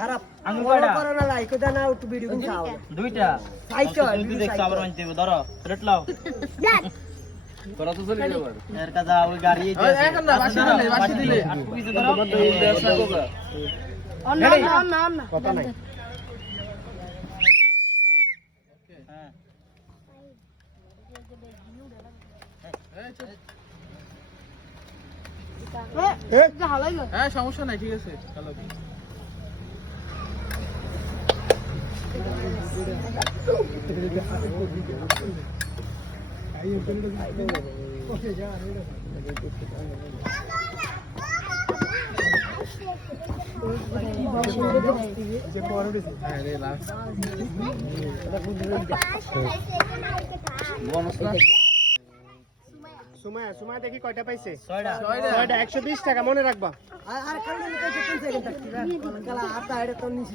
খারাপ আঙুল বড় কয়টা? করো না লাইক দাও না একটু ভিডিও কিন খাও দুইটা সাইকেল তুই দেখছ আবার মানতে হবে ধরো রেট লাও তোরা তো চলে যাবে এর কাজা ওই গাড়ি এই ওই এখন না বাসি দিলে আর কুইতে ধরো কথা নাই হ্যাঁ সমস্যা নাই ঠিক আছে চলো সুমায়া দেখি কয়টা পাইছে 6টা 120 টাকা মনে রাখবা আর কারণে 3 সেকেন্ড থাকছি না কালা আটা এটা তো নিচে